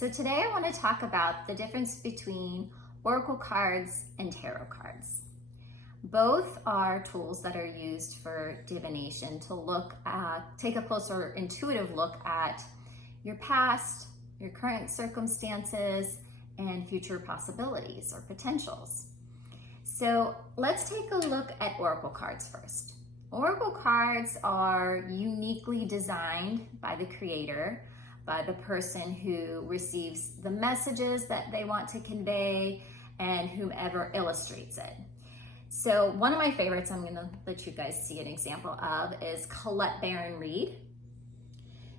So today I want to talk about the difference between oracle cards and tarot cards. Both are tools that are used for divination to look at, take a closer intuitive look at your past, your current circumstances, and future possibilities or potentials. So let's take a look at oracle cards first. Oracle cards are uniquely designed by the creator, by the person who receives the messages that they want to convey, and whomever illustrates it. So one of my favorites, I'm gonna let you guys see an example of, is Colette Baron-Reid.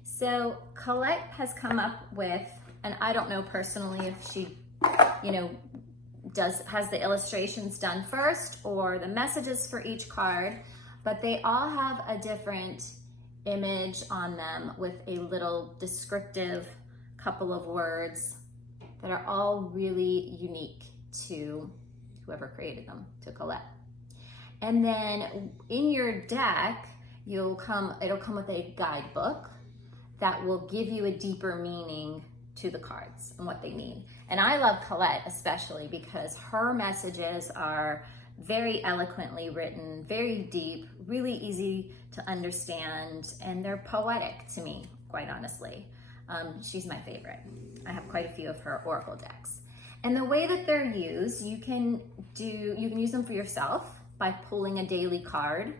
So Colette has come up with, and I don't know personally if she, has the illustrations done first or the messages for each card, but they all have a different image on them with a little descriptive couple of words that are all really unique to whoever created them, to Colette. And then in your deck, it'll come with a guidebook that will give you a deeper meaning to the cards and what they mean. And I love Colette especially because her messages are very eloquently written, very deep, really easy to understand, and they're poetic to me, quite honestly. She's my favorite. I have quite a few of her oracle decks. And the way that they're used, you can use them for yourself by pulling a daily card.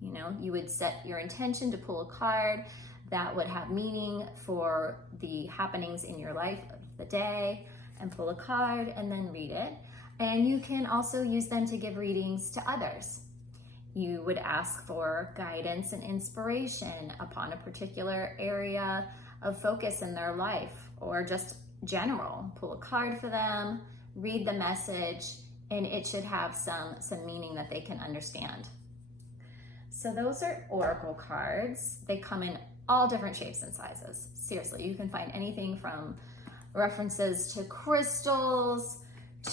You would set your intention to pull a card that would have meaning for the happenings in your life of the day, and pull a card and then read it. And you can also use them to give readings to others. You would ask for guidance and inspiration upon a particular area of focus in their life, or just general. Pull a card for them, read the message, and it should have some meaning that they can understand. So those are oracle cards. They come in all different shapes and sizes. Seriously, you can find anything from references to crystals,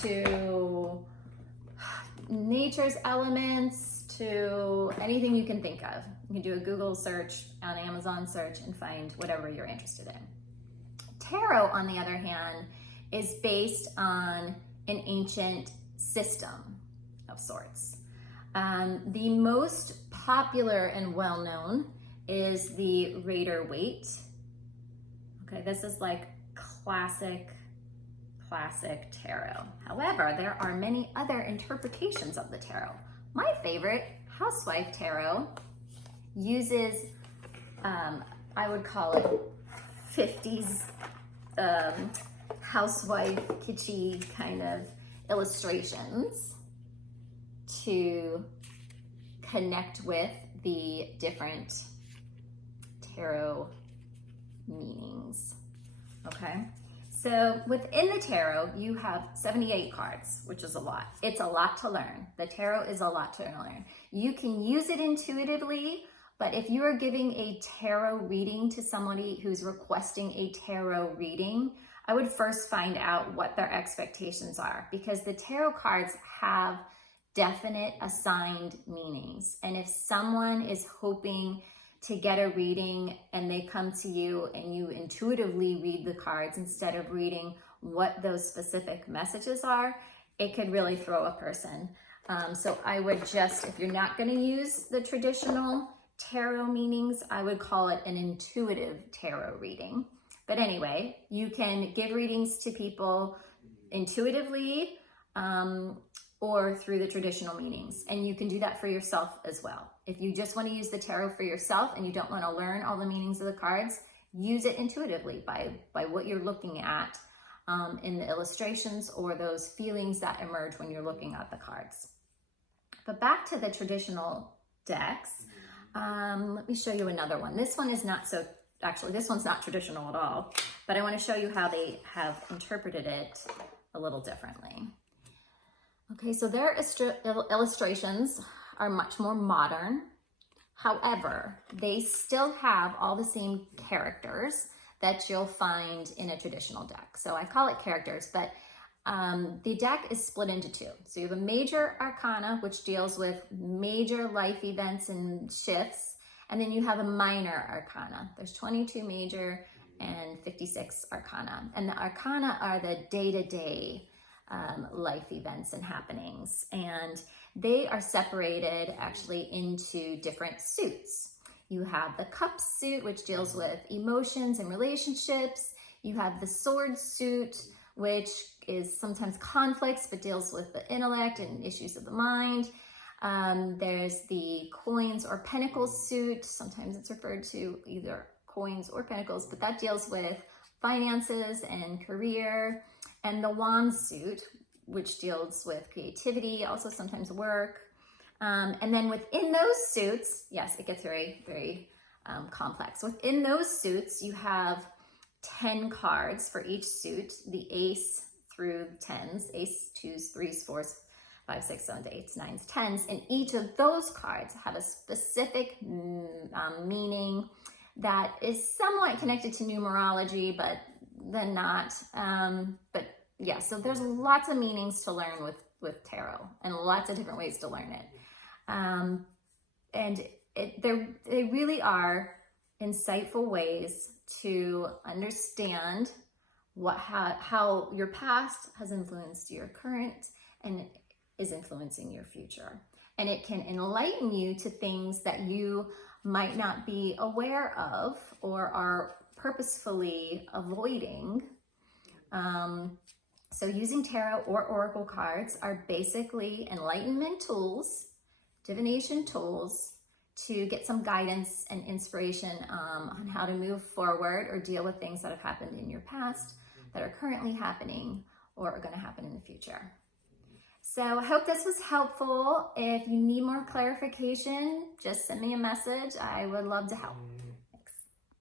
to nature's elements, to anything you can think of. You can do a Google search, an Amazon search, and find whatever you're interested in. Tarot, on the other hand, is based on an ancient system of sorts. The most popular and well-known is the Rider-Waite. Okay, this is like classic tarot. However, there are many other interpretations of the tarot. My favorite, Housewife Tarot, uses, I would call it 50s housewife kitschy kind of illustrations to connect with the different tarot meanings, okay? So within the tarot, you have 78 cards, which is a lot. It's a lot to learn. The tarot is a lot to learn. You can use it intuitively, but if you are giving a tarot reading to somebody who's requesting a tarot reading, I would first find out what their expectations are, because the tarot cards have definite assigned meanings. And if someone is hoping to get a reading and they come to you and you intuitively read the cards instead of reading what those specific messages are, it could really throw a person. So I would just, if you're not going to use the traditional tarot meanings, I would call it an intuitive tarot reading. But anyway, you can give readings to people intuitively, or through the traditional meanings. And you can do that for yourself as well. If you just want to use the tarot for yourself and you don't want to learn all the meanings of the cards, use it intuitively by what you're looking at in the illustrations or those feelings that emerge when you're looking at the cards. But back to the traditional decks, let me show you another one. This one is not so, actually this one's not traditional at all, but I want to show you how they have interpreted it a little differently. Okay, so their illustrations are much more modern. However, they still have all the same characters that you'll find in a traditional deck. So I call it characters, but the deck is split into two. So you have a major arcana, which deals with major life events and shifts, and then you have a minor arcana. There's 22 major and and 56 arcana. And the arcana are the day-to-day life events and happenings. And they are separated actually into different suits. You have the cup suit, which deals with emotions and relationships. You have the sword suit, which is sometimes conflicts, but deals with the intellect and issues of the mind. There's the coins or pentacles suit. Sometimes it's referred to either coins or pentacles, but that deals with finances and career. And the wand suit, which deals with creativity, also sometimes work. And then within those suits, yes, it gets very, very complex. Within those suits, you have 10 cards for each suit, the ace through 10s, ace, 2s, 3s, 4s, 5, 6, 7, 8, 9, 10s, and each of those cards have a specific meaning that is somewhat connected to numerology, but then not. But yeah, so there's lots of meanings to learn with tarot and lots of different ways to learn it. And they really are insightful ways to understand how your past has influenced your current and is influencing your future. And it can enlighten you to things that you might not be aware of or are purposefully avoiding. So using tarot or oracle cards are basically enlightenment tools, divination tools, to get some guidance and inspiration on how to move forward or deal with things that have happened in your past, that are currently happening, or are going to happen in the future. So I hope this was helpful. If you need more clarification, just send me a message. I would love to help.